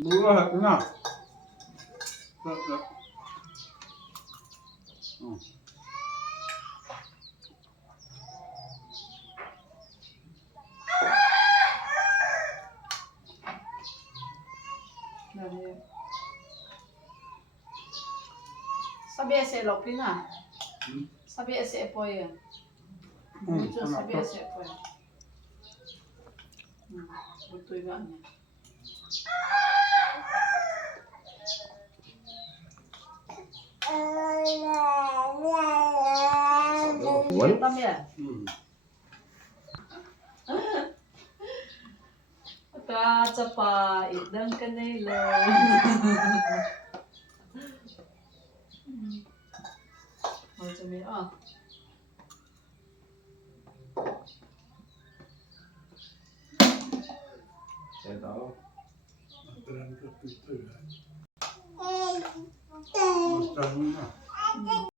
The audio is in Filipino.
Buah na. Sabi ese lopi na. Sabi ese epoy. Mucho sabi ese epoy. Buto yung ano. One. También. Kakapa, idang kanila. Macam ni Saya tahu. Basta na.